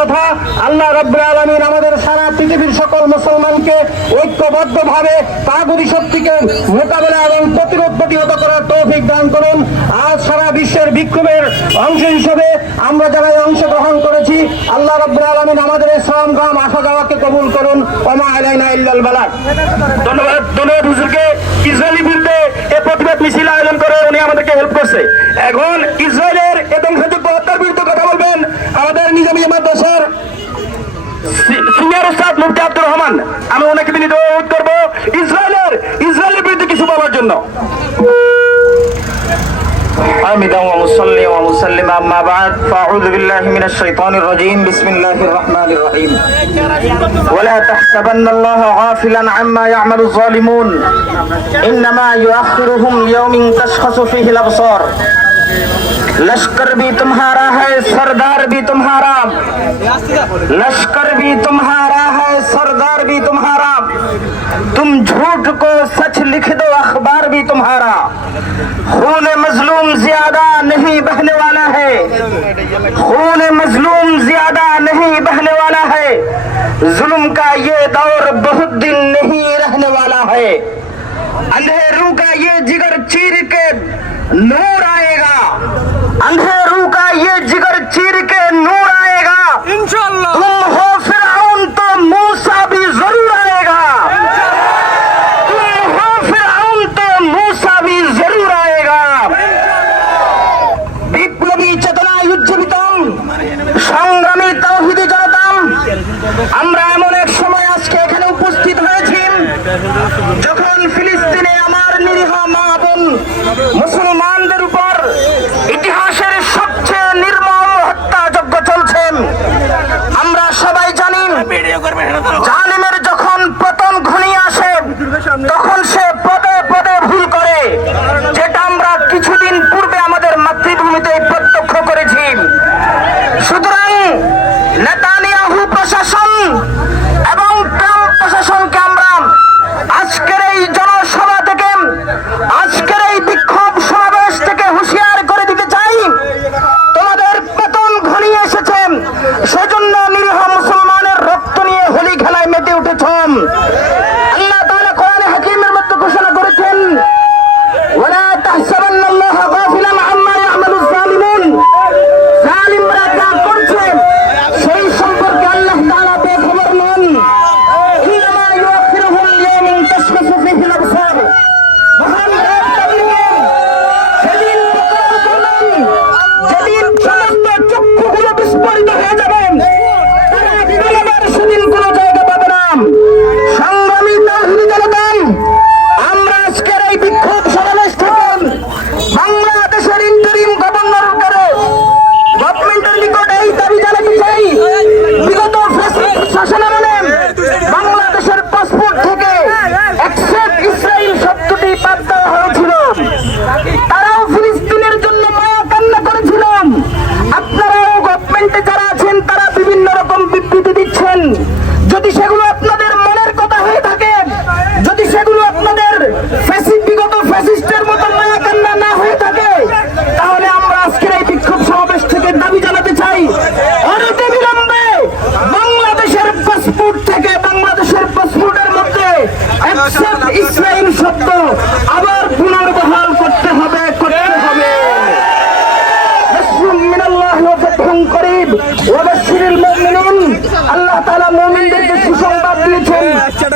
কথা, আল্লাহ রাব্বুল আলামিন আমাদের সারা পৃথিবীর সকল মুসলমানকে ঐক্যবদ্ধভাবে তাগুতি শক্তিকে মোকাবেলা এবং প্রতিহত করার তৌফিক দান করুন। আজ সারা বিশ্বের বিক্ষোভের অংশ হিসেবে আমরা যারা অংশগ্রহণ করেছি, আল্লাহ রাব্বুল আলামিন আমাদের এই সংগ্রাম আসা যাওয়াকে কবুল করুন। ওমা আলাইনা ইল্লাল বালাগ। ধন্যবাদ হুজুরকে। ইসরায়েলি বিরুদ্ধে এই প্রতিবাদ মিছিল আয়োজন করে উনি আমাদেরকে হেল্প করছে। এখন ইসরায়েলের এই ধ্বংসযোগ্য হত্যার বিরুদ্ধে কথা বলবেন আমাদের নিজামী মাদ্রাসার সিনিয়র উস্তাদ মুফতি আব্দুর রহমান। আমি ওনাকে বিনীত অনুরোধ করবো ইসরায়েলের বিরুদ্ধে কিছু বলার জন্য। حامدا ومصلي ومسلما اما بعد فاعوذ بالله من الشيطان الرجيم بسم الله الرحمن الرحيم ولا تحسبن الله غافلا عما يعمل الظالمون انما يؤخرهم ليوم تشخص فيه الابصار लश्कर भी तुम्हारा है सरदार भी तुम्हारा, लश्कर भी तुम्हारा है सरदार भी तुम्हारा, तुम झूठ को सच लिख दो अखबार भी तुम्हारा, खून मजलूम ज्यादा नहीं बहने वाला है, खून मजलूम ज्यादा नहीं बहने वाला है, जुल्म का ये दौर बहुत दिन नहीं रहने वाला है, अंधेरों का ये जिगर चीर के नूर आएगा, अंधेरों का ये जिगर चीर के नूर आएगा इंशाअल्लाह, तुम हो फिरौन तो मूसा भी जरूर आएगा, तुम हो फिरौन तो मूसा भी जरूर आएगा। বিপ্লবী চেতনা উজ্জীবিতম সংগ্রামী তাওহীদি জনতা, আমরা এমন এক সময় আজকে এখানে উপস্থিত হয়েছি যখন ফিলিস্তিনে আমার নিরীহ মা বোন মুসলমানদের উপর ইতিহাসের সবচেয়ে নির্মম হত্যাযজ্ঞ চলছে। আমরা সবাই জানি জালিমের যখন পতন ঘনিয়ে আসে তখন সে পদে পদে ভুল করে, যেটা আমরা কিছুদিন পূর্বে আমাদের মাতৃভূমিতে প্রত্যক্ষ করেছি। সুতরাং নেতানিয়াহু প্রশাসন এবং ট্রাম্প প্রশাসনকে আমরা আজকের এই জনসভা থেকে, আজকের এই বিক্ষোভ সমাবেশ থেকে হুঁশিয়ার করে দিতে চাই, তোমাদের পতন ঘনিয়ে এসেছে। সেজন্য নিরীহ মুসলমানের রক্ত নিয়ে হোলি খেলায় মেতে উঠেছ। আল্লাহ তাআলা কোরআনে হাকীমের মধ্যে ঘোষণা করেছেন, ওয়ালা তাহসাবান্নাল্লাহা গাফিলান আম্মা ইয়ামালুজ জালিমুন, জালিমরা যা করছে সেই সম্পর্কে আল্লাহ তাআলা বেখবর নন। ইন্নামা ইউআখিরুহুম লিয়াউমিন তাশখাসু ফীহি আল-আবসার, মহান সেদিন যেদিন সমস্ত চক্ষুগুলো বিস্ফোরিত হয়ে যাবে, তারা বিবেচনার সেদিন কোনো জায়গা পাবে না। সংগ্রামী তাওহীদি জনতা, আমরা আজকের এই বিক্ষোভ সমাবেশ থেকে বাংলাদেশের ইন্টারিম গভর্নমেন্টের নিকট এই দাবি জানাতে চাই, বিগত শাসনামলে বাংলাদেশের পাসপোর্ট থেকে অ্যাকসেপ্ট ইসরায়েল শব্দটি বাদ দেওয়া হয়েছিল। তারাও ফিলিস্তিনের জন্য মায়া কান্না করেছিল। আপনারাও গভর্নমেন্টে যারা আছেন তারা বিভিন্ন রকম বিবৃতি দিচ্ছেন। যদি সেগুলো আপনাদের মনের কথা হয়ে থাকে, যদি সেগুলো আপনাদের বিগত ফ্যাসিস্টের মতো মায়া কান্না না হয়ে থাকে, তাহলে আমরা আজকের এই বিক্ষোভ সমাবেশ থেকে দাবি জানাতে চাই, অনতি বিলম্বে বাংলাদেশের পাসপোর্ট থেকে, বাংলাদেশের পাসপোর্টের মধ্যে অ্যাকসেপ্ট ইসরায়েল শব্দ আবার পুনর্বহাল করতে হবে। আল্লাহ তাআলা মুমিনদেরকে সুসংবাদ দিয়েছেন।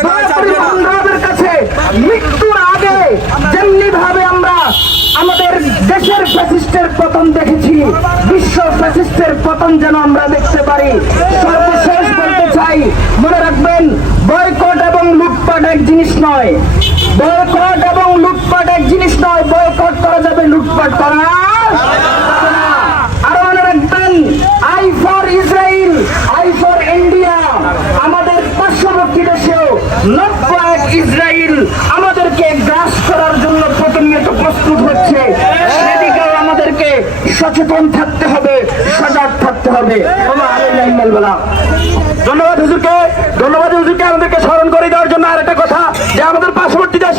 বাংলাদেশের কাছে মৃত্যুর আগে যেমনি ভাবে আমরা আমাদের দেশের ফ্যাসিস্টের পতন দেখেছি, বিশ্ব ফ্যাসিস্টের পতন যেন আমরা দেখতে পারি। সর্বশেষ বলতে চাই, মনে রাখবেন, বয়কট এবং লুটপাট এক জিনিস নয়, বয়কট এবং লুটপাট এক জিনিস নয়। বয়কট করা যাবে, লুটপাট করা আরো মনে রাখবেন, I for Israel, I for India. আমাদের পার্শ্ববর্তী দেশেও লক্ষ এক ইসরায়েল আমাদেরকে গ্রাস করার জন্য প্রতিনিয়ত প্রস্তুত হচ্ছে। সেদিকেও আমাদেরকে সচেতন থাকতে হবে, সজাগ থাকতে হবে। ধন্যবাদ হুজুরকে, ধন্যবাদ হুজুরকে আমাদেরকে স্মরণ করে দেওয়ার জন্য। আর একটা কথা, যে আমাদের পার্শ্ববর্তী দেশ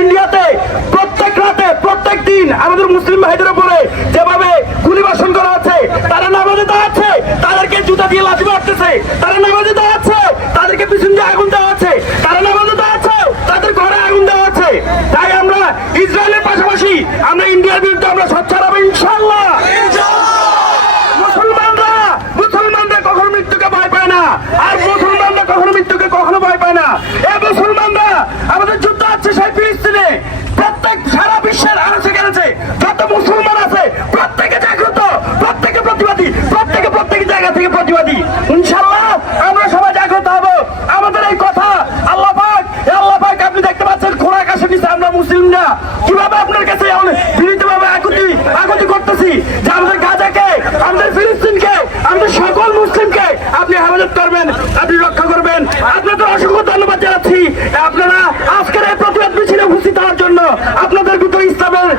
ইন্ডিয়াতে প্রত্যেক রাতে প্রত্যেক দিন আমাদের মুসলিম ভাইদের উপরে যেভাবে গুলিবর্ষণ করা হচ্ছে, তারা নামাজে দাঁড়াচ্ছে, তাদেরকে জুতা দিয়ে লাথি তাদেরকে পিছন দিয়ে আগুন দেওয়া আছে, তারা নামাজে আছে, তাদের ঘরে আগুন দেওয়া আছে। তাই আমরা ইসরায়েলের পাশাপাশি আমরা ইন্ডিয়ার বিরুদ্ধে আমরা সোচ্চার হবো ইনশাআল্লাহ। মুসলমানরা কখনো মৃত্যুকে ভয় পায় না, আর মুসলমানরা কখনো মৃত্যুকে কখনো ভয় পায় না। এই মুসলমানরা আমাদের যুদ্ধ আছে সেই ফিলিস্তিনে, প্রত্যেক সারা বিশ্বের আনাচে কানাচে যত মুসলমান আছে প্রত্যেকে জাগ্রত, প্রত্যেকে প্রতিবাদী, প্রত্যেক জায়গা থেকে প্রতিবাদী। ইনশাআল্লাহ আমরা সবাই জাগ্রত হব। আমাদের এই কথা আল্লাহ পাক আপনি দেখতে পাচ্ছেন খোলা আকাশের নিচে আমরা মুসলিমরা কিভাবে আপনার কাছে বিনীতভাবে আকুতি করতেছি যে আমাদের গাজাকে, আমাদের ফিলিস্তিনকে, আমাদের সকল মুসলিমকে আপনি হেফাজত করবেন, আপনি রক্ষা করবেন। আপনাদের অসংখ্য ধন্যবাদ জানাচ্ছি। আপনারা আজকের এই প্রতিবাদ মিছিলে উপস্থিত হওয়ার জন্য। আপনাদের ভিতরে ইসলামের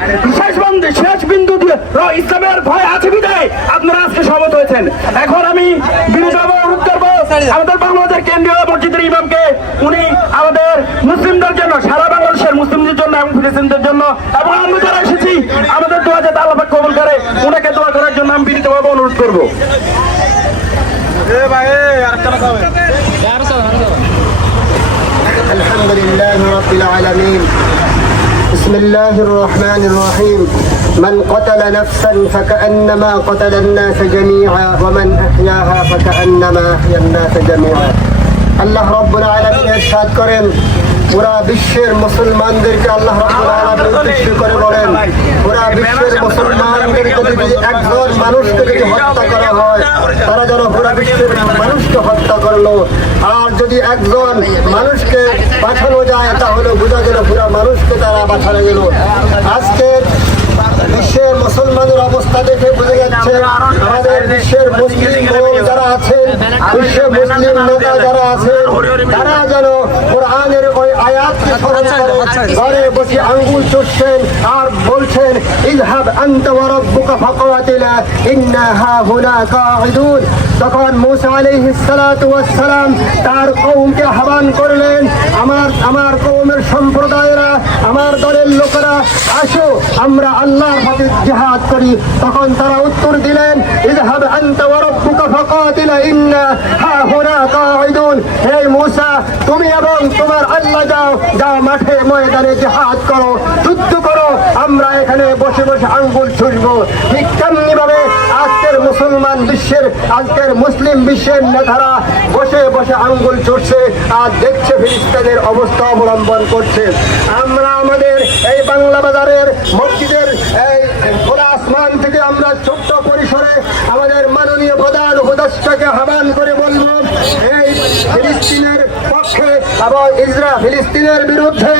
শেষ বিন্দু দিয়ে ইসলামের ভয় আছে বিদায় আপনারা আজকে সমবেত হয়েছেন। এখন আমি বিনীতভাবে অনুরোধ করবো আমাদের বাংলাদেশের কেন্দ্রীয় মসজিদের ইমামকে, উনি আমাদের মুসলিমদের জন্য, সারা বাংলাদেশের মুসলিমদের জন্য এবং ফিলিস্তিনদের জন্য এবং আমরা যারা এসেছি আমাদের দোয়া যাতে আল্লাহ পাক কবুল করে, ওনাকে দোয়া করার জন্য আমি বিনীতভাবে অনুরোধ করবো। الحمد لله رب العالمين. بسم الله الرحمن الرحيم. من قتل نفسا فكأنما قتل الناس جميعا ومن أحياها فكأنما أحيا الناس جميعا. আল্লাহ রাব্বুল আলামিন ইরশাদ করেন, পুরা বিশ্বের মুসলমানদেরকে আল্লাহ রাব্বুল আলামিন উদ্দেশ্য করে বলেন, পুরা বিশ্বের মুসলমানদের যদি একজন মানুষকে যদি হত্যা করা হয় তারা যেন পুরা বিশ্বের মানুষকে হত্যা করলো, আর যদি একজন মানুষকে বাঁচানো যায় তাহলে বোঝা গেল পুরা মানুষকে তারা বাঁচানো গেল। আজকে বিশ্বের মুসলমানের অবস্থা দেখে বোঝা যাচ্ছে আমাদের বিশ্বের মুসলিম যারা আছেন, বিশ্বের মুসলিম নেতা যারা আছেন, তারা যেন কোরআনের ওই আয়াতকে স্মরণ করে ঘরে বসে আঙ্গুল চুষছেন আর বলছেন, ইযহাব আনতা ওয়া রাব্বুকা ফাকাতিলা ইন্না হাহুনা কাঈদুন। তখন মূসা আলাইহিস সালাতু ওয়াস সালাম তার কওমকে আহ্বান করলেন, আমার কওমের সম্প্রদায়েরা, আমার দলের লোকেরা, আসো আমরা আল্লাহর পথে জিহাদ করি। তখন তারা উত্তর দিলেন, ইযহাব আনতা ওয়া রাব্বুকা ফাকাতিলা ইন্না হাহুনা কাঈদুন। হে মূসা, তুমি এবং তোমার আল্লাহ যাও মাঠে ময়দানে জিহাদ করো, যুদ্ধ করো, আমরা এখানে বসে বসে আঙ্গুল ছুঁড়বো। ঠিক তেমনি ভাবে আজকের মুসলমান বিশ্বের, আজকের মুসলিম বিশ্বের নেতারা বসে বসে আঙ্গুল ছুঁড়ছে আর দেখছে ফিলিস্তিনের অবস্থা অবলম্বন করছে। আমরা আমাদের এই বাংলা বাজারের মসজিদের এই খোলা আসমান থেকে আমরা ছোট্ট পরিসরে আমাদের মাননীয় প্রধান উপদেষ্টাকে আহ্বান করে বলবো, এই ফিলিস্তিনের পক্ষে এবং ফিলিস্তিনের বিরুদ্ধে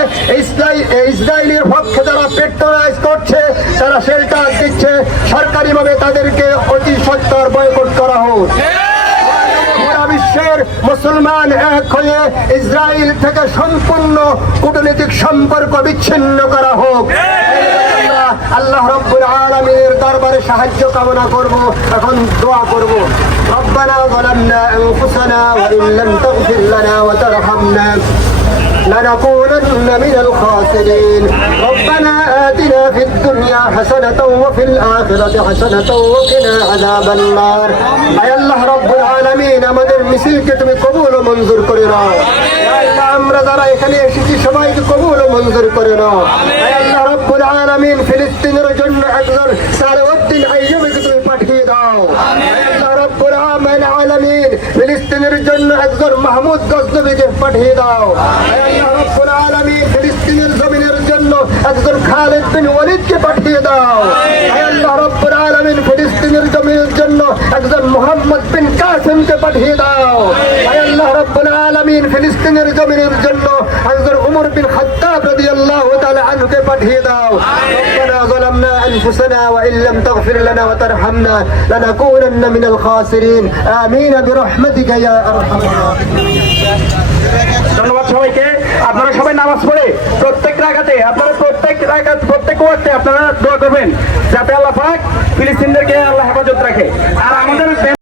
ইসরায়েলের পক্ষে যারা পেট্রোলাইজ করছে, তারা শেল্টার দিচ্ছে, সরকারিভাবে তাদেরকে অতি সত্বর বয়কট করা হোক। বিশ্বের মুসলমান এক হয়ে ইসরায়েল থেকে সম্পূর্ণ কূটনৈতিক সম্পর্ক বিচ্ছিন্ন করা হোক। আল্লাহ রাব্বুল আলামিনের দরবারে সাহায্য কামনা করব, এখন দোয়া করব। রব্বানা যালামনা আনফুসানা ওয়া ইন লাম তাগফির লানা ওয়া তারহামনা لنكونن من الخاسرين. ربنا آتنا في الدنيا حسنة وفي الآخرة حسنة وقنا عذاب النار. أي الله رب العالمين আমাদের মিছিলকে তুমি কবুল ও মঞ্জুর করে নাও। আল্লাহ আমরা যারা এখানে এসেছি সবাইকে কবুল ও মঞ্জুর করে নাও। আয় আল্লাহ রব্বুল আলামিন ফিলিস্তিনের জন্য একজন সালাউদ্দিন আইয়ুবীকে তুমি পাঠিয়ে দাও। আল্লাহ রব্বুল আলামিন ফিলিস্তিনের জন্য একজন মাহমুদ গজনবীকে পাঠিয়ে দাও। আল্লাহ রব্বুল আলামিন ফিলিস্তিনের জমিনের জন্য একজন খালিদ বিন ওয়ালিদকে পাঠিয়ে দাও। আল্লাহ রব্বুল আলামিন ফিলিস্তিনের জমিনের জন্য একজন মুহাম্মদ বিন কাসিমকে পাঠিয়ে দাও। আল্লাহ রব্বুল আলামিন ফিলিস্তিনের জমিনের জন্য একজন উমর বিন খাত্তাব রাদিয়াল্লাহু তাআলা আনহুকে পাঠিয়ে দাও। রব্বানা যালামনা আনফুসানা ওয়া ইন লাম তাগফির লানা ওয়া তারহামনা লানাকুনান্না মিনাল খাসিরিন। আমিন বিরহমাতিকা ইয়া আরহামার রাহিমিন। ধন্যবাদ সবাইকে। আপনারা সবাই নামাজ পড়ে প্রত্যেক রাকাতে প্রত্যেক ওয়াক্তে আপনারা দোয়া করবেন যাতে আল্লাহ পাক ফিলিস্তিনদেরকে আল্লাহ হেফাজত রাখে। আর আমাদের